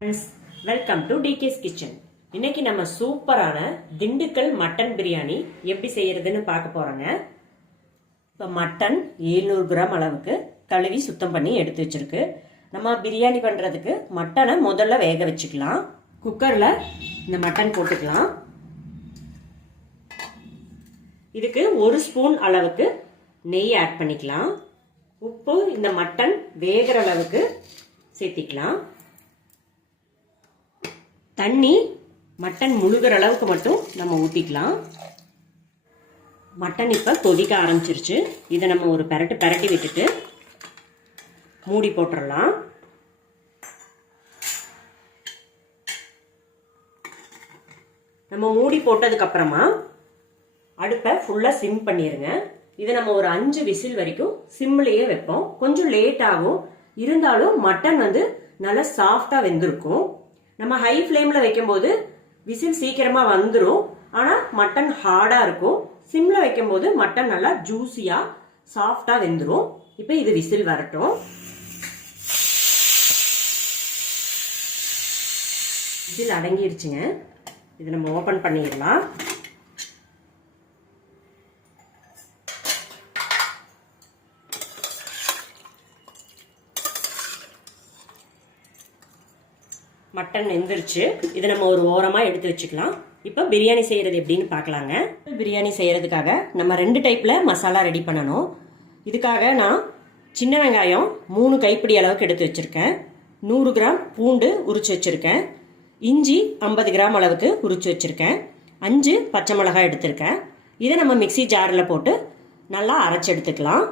Friends, welcome to DK's Kitchen. இன்னைக்கு நம்ம சூப்பரான திண்டுக்கல் மட்டன் பிரியாணி எப்படி செய்யறதுன்னு பார்க்க போறோங்க. இப்போ மட்டன் 700 கிராம் அளவுக்கு கழுவி சுத்தம் பண்ணி எடுத்து வச்சிருக்கு. நம்ம பிரியாணி பண்றதுக்கு மட்டனை முதல்ல வேக வச்சுக்கலாம். குக்கர்ல இந்த மட்டன் போட்டுக்கலாம். இதுக்கு 1 ஸ்பூன் அளவுக்கு நெய் ஆட் பண்ணிக்கலாம். உப்பு இந்த மட்டன் வேகிற அளவுக்கு சேர்த்திக்கலாம். தண்ணி மட்டன் முழுகிற அளவுக்கு மட்டும் நம்ம ஊற்றிக்கலாம். மட்டன் இப்போ கொதிக்க ஆரம்பிச்சிருச்சு. இதை நம்ம ஒரு பெரட்டி விட்டுட்டு மூடி போட்டுடலாம். நம்ம மூடி போட்டதுக்கு அப்புறமா அடுப்பை ஃபுல்லாக சிம் பண்ணிடுங்க. இதை நம்ம ஒரு 5 விசில் வரைக்கும் சிம்லேயே வைப்போம். கொஞ்சம் லேட் ஆகும், இருந்தாலும் மட்டன் நல்லா சாஃப்டாக வெந்திருக்கும். நம்ம ஹை ஃப்ளேமில் வைக்கும்போது விசில் சீக்கிரமா வந்துடும், ஆனால் மட்டன் ஹார்டாக இருக்கும். சிம்ல வைக்கும்போது மட்டன் நல்லா ஜூஸியா சாஃப்டா வெந்துடும். இப்போ இது விசில் வரட்டும். விசில் அடங்கிருச்சுங்க. இது நம்ம ஓபன் பண்ணிடலாம். மட்டன் வெந்துருச்சு. இதை நம்ம ஒரு ஓரமா எடுத்து வச்சுக்கலாம். இப்போ பிரியாணி செய்யறது எப்படின்னு பார்க்கலாங்க. பிரியாணி செய்யறதுக்காக நம்ம 2 டைப்ல மசாலா ரெடி பண்ணணும். இதுக்காக நான் சின்ன வெங்காயம் 3 கைப்பிடி அளவுக்கு எடுத்து வச்சிருக்கேன். 100 கிராம் பூண்டு உரிச்சு வச்சிருக்கேன். இஞ்சி 50 கிராம் அளவுக்கு உரிச்சு வச்சிருக்கேன். 5 பச்சை மிளகாய் எடுத்திருக்கேன். இதை நம்ம மிக்சி ஜாரில் போட்டு நல்லா அரைச்சு எடுத்துக்கலாம்.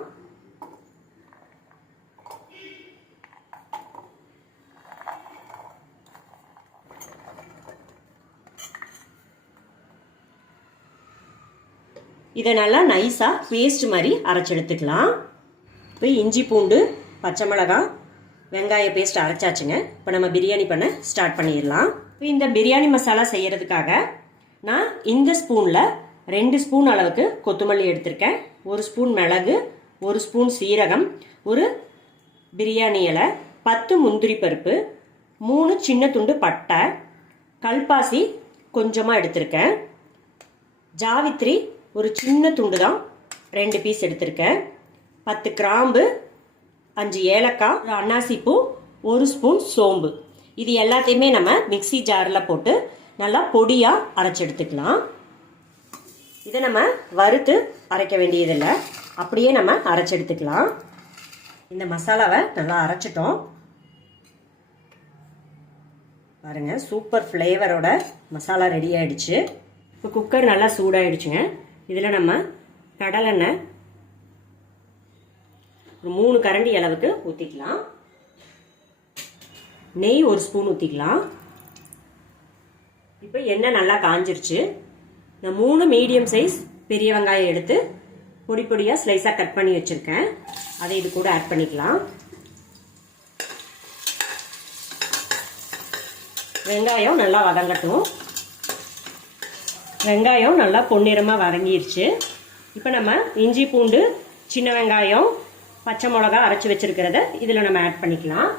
இதை நல்லா நைஸா பேஸ்ட் மாதிரி அரைச்சு எடுத்துக்கலாம். இப்போ இஞ்சி பூண்டு பச்சை மிளகாய் வெங்காய பேஸ்ட் அரைச்சாச்சுங்க. இப்போ நம்ம பிரியாணி பண்ண ஸ்டார்ட் பண்ணிடலாம். இப்போ இந்த பிரியாணி மசாலா செய்யறதுக்காக நான் இந்த ஸ்பூன்ல 2 ஸ்பூன் அளவுக்கு கொத்தமல்லி எடுத்திருக்கேன். 1 ஸ்பூன் மிளகு, 1 ஸ்பூன் சீரகம், ஒரு பிரியாணி இலை, 10 முந்திரி பருப்பு, 3 சின்ன துண்டு பட்டை, கல்பாசி கொஞ்சமா எடுத்திருக்கேன். ஜாவித்ரி ஒரு சின்ன துண்டு தான் 2 பீஸ் எடுத்திருக்கேன். 10 கிராம்பு, 5 ஏலக்காய், ஒரு அன்னாசி பூ, 1 ஸ்பூன் சோம்பு. இது எல்லாத்தையுமே நம்ம மிக்சி ஜாரில் போட்டு நல்லா பொடியா அரைச்சு எடுத்துக்கலாம். இதை நம்ம வறுத்து அரைக்க வேண்டியதில்லை, அப்படியே நம்ம அரைச்சு எடுத்துக்கலாம். இந்த மசாலாவை நல்லா அரைச்சிட்டோம் பாருங்க. சூப்பர் ஃப்ளேவரோட மசாலா ரெடி ஆயிடுச்சு. இப்போ குக்கர் நல்லா சூடாயிடுச்சுங்க. இதில் நம்ம கடலெண்ணெய் ஒரு 3 கரண்டி அளவுக்கு ஊற்றிக்கலாம். நெய் 1 ஸ்பூன் ஊற்றிக்கலாம். இப்போ எண்ணெய் நல்லா காஞ்சிருச்சு. நான் 3 மீடியம் சைஸ் பெரிய வெங்காயம் எடுத்து பொடி பொடியாக ஸ்லைஸாக கட் பண்ணி வச்சுருக்கேன். அதை இது கூட ஆட் பண்ணிக்கலாம். வெங்காயம் நல்லா வதங்கட்டும். வெங்காயம் நல்லா பொன்னிறமாக வதங்கிருச்சு. இப்போ நம்ம இஞ்சி பூண்டு சின்ன வெங்காயம் பச்சை மிளகா அரைச்சி வச்சிருக்கிறத இதில் நம்ம ஆட் பண்ணிக்கலாம்.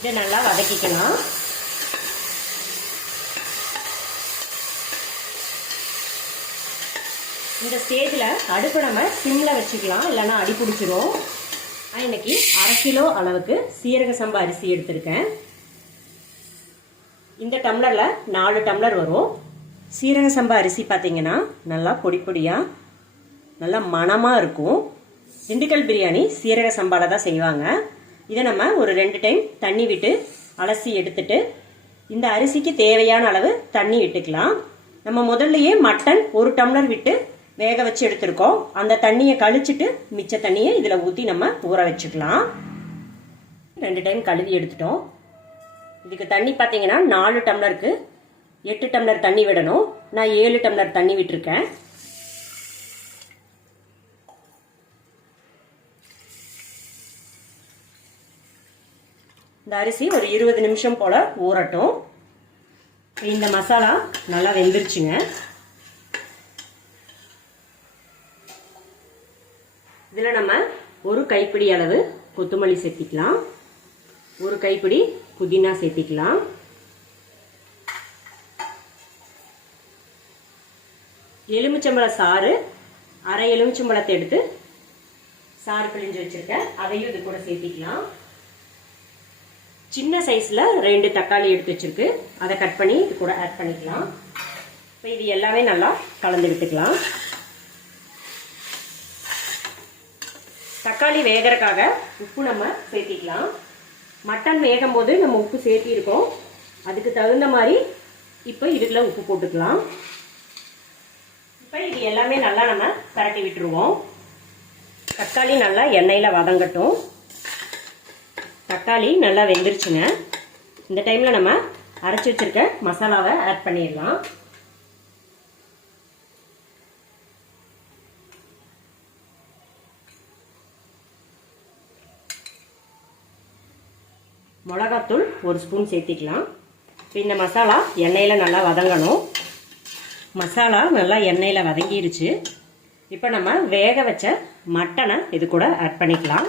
இதை நல்லா வதக்கிக்கலாம். இந்த ஸ்டேஜில் அடுப்பை நம்ம சிம்மில் வச்சுக்கலாம், இல்லைன்னா அடி பிடிச்சிரும். நான் இன்னைக்கு 1/2 கிலோ அளவுக்கு சீரக சம்பா அரிசி எடுத்திருக்கேன். இந்த டம்ளரில் 4 டம்ளர் வரும். சீரக சம்பா அரிசி பார்த்தீங்கன்னா நல்லா பொடி பொடியாக நல்லா மணமாக இருக்கும். திண்டுக்கல் பிரியாணி சீரக சம்பாவில் தான் செய்வாங்க. இதை நம்ம ஒரு 2 டைம் தண்ணி விட்டு அலசி எடுத்துட்டு இந்த அரிசிக்கு தேவையான அளவு தண்ணி விட்டுக்கலாம். நம்ம முதல்லையே மட்டன் 1 டம்ளர் விட்டு வேக வச்சு எடுத்திருக்கோம். அந்த தண்ணியை கழிச்சிட்டு மிச்ச தண்ணியை இதில் ஊற்றி நம்ம ஊற வச்சுக்கலாம். 2 டைம் கழுவி எடுத்துட்டோம். இதுக்கு தண்ணி பார்த்தீங்கன்னா 4 டம்ளருக்கு 8 டம்ளர் தண்ணி விடணும். நான் 7 டம்ளர் தண்ணி விட்டுருக்கேன். இந்த அரிசி ஒரு 20 நிமிஷம் போல ஊறட்டும். இந்த மசாலா நல்லா வெந்துருச்சுங்க. இதில் நம்ம ஒரு கைப்பிடி அளவு கொத்தமல்லி சேர்த்திக்கலாம், ஒரு கைப்பிடி புதினா சேர்த்திக்கலாம், எலுமிச்சம்பழ சாறு அரை எலுமிச்சம்பழத்தை எடுத்து சாறு பிழிஞ்சு வச்சிருக்கேன், அதையும் இது கூட சேர்த்திக்கலாம். சின்ன சைஸ்ல 2 தக்காளி எடுத்து வச்சிருக்கு, அதை கட் பண்ணி இது கூட ஆட் பண்ணிக்கலாம். இப்போ இது எல்லாமே நல்லா கலந்து விட்டுக்கலாம். தக்காளி வேகறதுக்காக உப்பு நம்ம சேர்த்திக்கலாம். மட்டன் வேகும் போது நம்ம உப்பு சேர்த்திருக்கோம், அதுக்கு தகுந்த மாதிரி இப்போ இதுக்குள்ள உப்பு போட்டுக்கலாம். இப்போ இது எல்லாமே நல்லா நம்ம பரட்டி விட்டுருவோம். தக்காளி நல்லா எண்ணெயில் வதங்கட்டும். தக்காளி நல்லா வெந்துருச்சுங்க. இந்த டைமில் நம்ம அரைச்சி வச்சிருக்க மசாலாவை ஆட் பண்ணிடலாம். மிளகாத்தூள் 1 ஸ்பூன் சேர்த்திக்கலாம். இந்த மசாலா எண்ணெயில் நல்லா வதங்கணும். மசாலா நல்லா எண்ணெயில் வதங்கிருச்சு. இப்போ நம்ம வேக வச்ச மட்டனை இது கூட ஆட் பண்ணிக்கலாம்.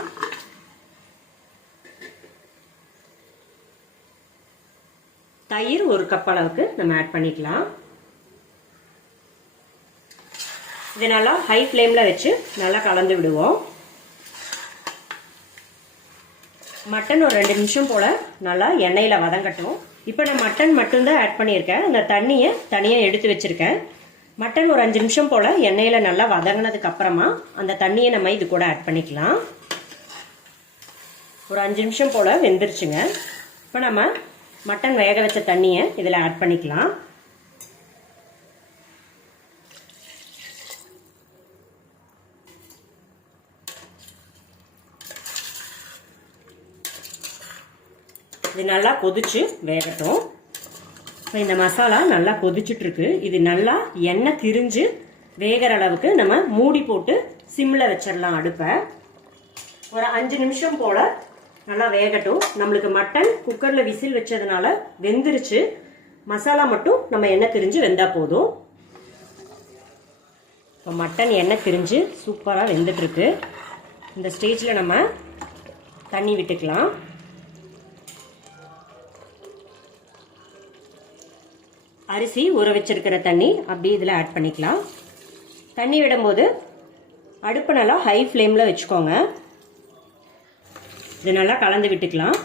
தயிர் 1 கப் அளவுக்கு நம்ம ஆட் பண்ணிக்கலாம். இதை நல்லா ஹை ஃப்ளேமில் வச்சு நல்லா கலந்து விடுவோம். மட்டன் ஒரு 2 நிமிஷம் போல் நல்லா எண்ணெயில் வதங்கட்டும். இப்போ நான் மட்டன் மட்டும்தான் ஆட் பண்ணியிருக்கேன், அந்த தண்ணியை தனியாக எடுத்து வச்சுருக்கேன். மட்டன் ஒரு 5 நிமிஷம் போல் எண்ணெயில் நல்லா வதங்கினதுக்கு அப்புறமா அந்த தண்ணியை நம்ம இது கூட ஆட் பண்ணிக்கலாம். ஒரு 5 நிமிஷம் போல் வெந்துருச்சுங்க. இப்போ நம்ம மட்டன் வேக வச்ச தண்ணியை இதில் ஆட் பண்ணிக்கலாம். இது நல்லா கொதிச்சு வேகட்டும். இப்போ இந்த மசாலா நல்லா கொதிச்சுட்டு இருக்கு. இது நல்லா எண்ணெய் திரிஞ்சு வேகிற அளவுக்கு நம்ம மூடி போட்டு சிம்மில் வச்சிடலாம் அடுப்பை. ஒரு 5 நிமிஷம் போல நல்லா வேகட்டும். நம்மளுக்கு மட்டன் குக்கரில் விசில் வச்சதுனால வெந்துருச்சு. மசாலா மட்டும் நம்ம எண்ணெய் திரிஞ்சு வெந்தா போதும். இப்போ மட்டன் எண்ணெய் திரிஞ்சு சூப்பராக வெந்துட்டு இருக்கு. இந்த ஸ்டேஜில் நம்ம தண்ணி விட்டுக்கலாம். அரிசி ஊற வச்சிருக்கிற தண்ணி அப்படி இதில் ஆட் பண்ணிக்கலாம். தண்ணி விடும்போது அடுப்பு நல்லா ஹை ஃப்ளேமில் வச்சுக்கோங்க. இது நல்லா கலந்து விட்டுக்கலாம்.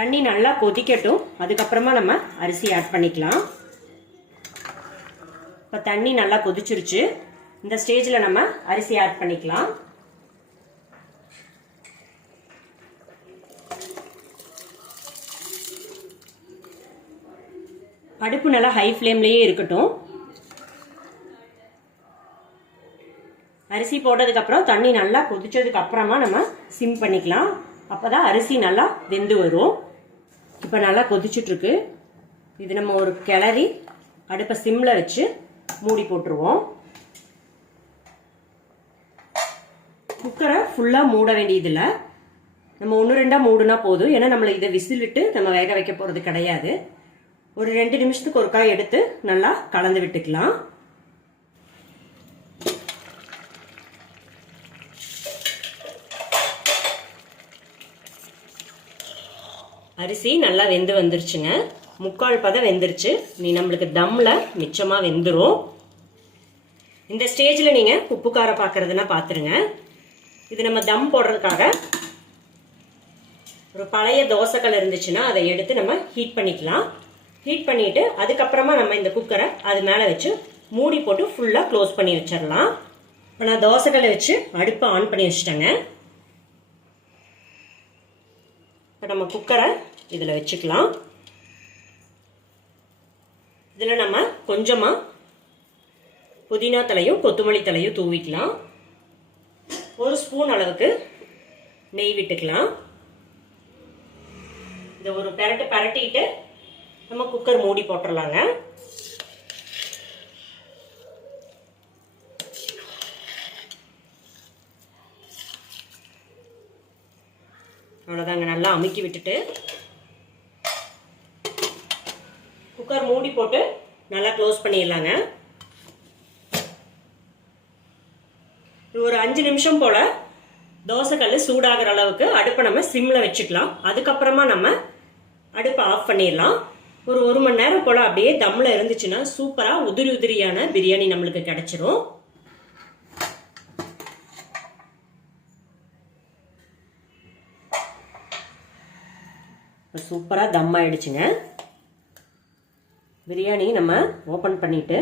தண்ணி நல்லா கொதிக்கட்டும், அதுக்கப்புறமா நம்ம அரிசி ஆட் பண்ணிக்கலாம். இப்போ தண்ணி நல்லா கொதிச்சிருச்சு. இந்த ஸ்டேஜில் நம்ம அரிசி ஆட் பண்ணிக்கலாம். அடுப்பு நல்லா ஹை ஃப்ளேம்லேயே இருக்கட்டும். அரிசி போட்டதுக்கப்புறம் தண்ணி நல்லா கொதிச்சதுக்கு அப்புறமா நம்ம சிம் பண்ணிக்கலாம். அப்போதான் அரிசி நல்லா வெந்து வரும். இப்போ நல்லா கொதிச்சுட்ருக்கு. இது நம்ம ஒரு கிளறி அடுப்பை சிம்மில் வச்சு மூடி போட்டுருவோம். குக்கரை ஃபுல்லாக மூட வேண்டியதில்லை, நம்ம 1-2 மூடுனா போதும். ஏன்னா நம்மளை இதை விசில் விட்டு நம்ம வேக வைக்க போகிறது கிடையாது. ஒரு 2 நிமிஷத்துக்கு ஒருக்கா எடுத்து நல்லா கலந்து விட்டுக்கலாம். அரிசி நல்லா வெந்து வந்துருச்சுங்க. 3/4 பதம் வெந்துருச்சு. நீ நம்மளுக்கு தம்ல மிச்சமா வெந்துரும். இந்த ஸ்டேஜ்ல நீங்க உப்பு காரம் பார்க்கறதுனா பாத்துருங்க. இது நம்ம தம் போடுறதுக்காக ஒரு பழைய தோசைக்கல் இருந்துச்சுன்னா அதை எடுத்து நம்ம ஹீட் பண்ணிக்கலாம். ஹீட் பண்ணிட்டு அதுக்கப்புறமா நம்ம இந்த குக்கரை அது மேலே வச்சு மூடி போட்டு ஃபுல்லாக க்ளோஸ் பண்ணி வச்சிடலாம். இப்போ நான் தோசைக்கல்லை வச்சு அடுப்பை ஆன் பண்ணி வச்சுட்டேங்க. இப்போ நம்ம குக்கரை இதில் வச்சுக்கலாம். இதில் நம்ம கொஞ்சமாக புதினா தலையும் கொத்தமல்லி தலையும் தூவிக்கலாம். 1 ஸ்பூன் அளவுக்கு நெய் விட்டுக்கலாம். இதை ஒரு பரட்டிட்டு நம்ம குக்கர் மூடி போட்டுடலாங்க. அவ்வளோதாங்க. நல்லா அமுக்கி விட்டுட்டு குக்கர் மூடி போட்டு நல்லா க்ளோஸ் பண்ணிடலாங்க. ஒரு 5 நிமிஷம் போல தோசைக்கல் சூடாகிற அளவுக்கு அடுப்பை நம்ம சிம்ல வச்சுக்கலாம். அதுக்கப்புறமா நம்ம அடுப்பை ஆஃப் பண்ணிடலாம். ஒரு 1 மணி நேரம் போல அப்படியே தம்ல இருந்துச்சுன்னா சூப்பரா உதிரி உதிரியான பிரியாணி நம்மளுக்கு கிடைச்சிரும். சூப்பரா தம் ஆயிடுச்சுங்க. பிரியாணி நம்ம ஓபன் பண்ணிட்டு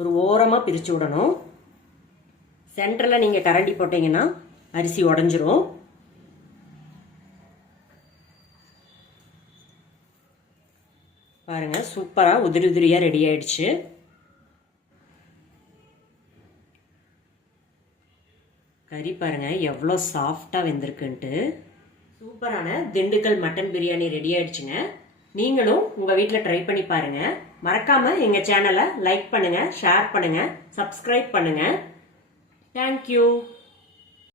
ஒரு ஓரமா பிரிச்சு விடணும். சென்டர்ல நீங்க கரண்டி போட்டீங்கன்னா அரிசி உடைஞ்சிரும். பாருங்க சூப்பரா உதிரி உதிரியா ரெடி ஆயிடுச்சு. கறி பாருங்க எவ்வளோ சாஃப்டா வெந்திருக்குன்ட்டு. சூப்பரான திண்டுக்கல் மட்டன் பிரியாணி ரெடி ஆயிடுச்சுங்க. நீங்களும் உங்க வீட்டில் ட்ரை பண்ணி பாருங்க. மறக்காம எங்க சேனலை லைக் பண்ணுங்க, ஷேர் பண்ணுங்க, சப்ஸ்கிரைப் பண்ணுங்க. தேங்க்யூ.